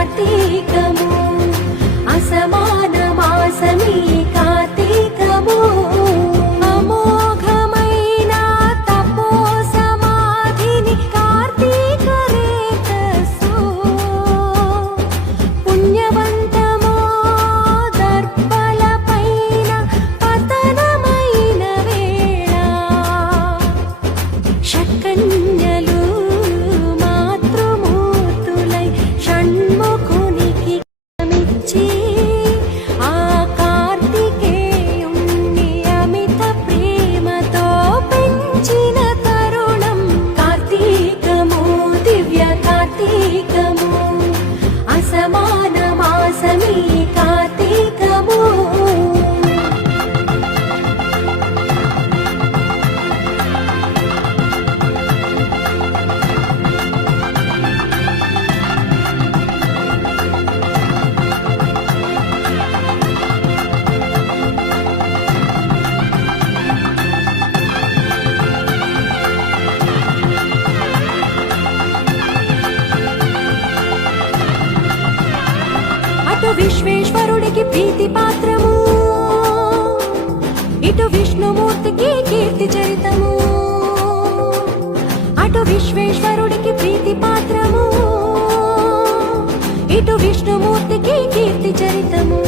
కార్తీకము అసమాన বুঝি విశ్వేశ్వరుడికి ప్రీతి పాత్రము ఇటు విష్ణుమూర్తికి కీర్తి చరితము. అటు విశ్వేశ్వరుడికి ప్రీతి పాత్రము ఇటు విష్ణుమూర్తికి కీర్తి చరితము.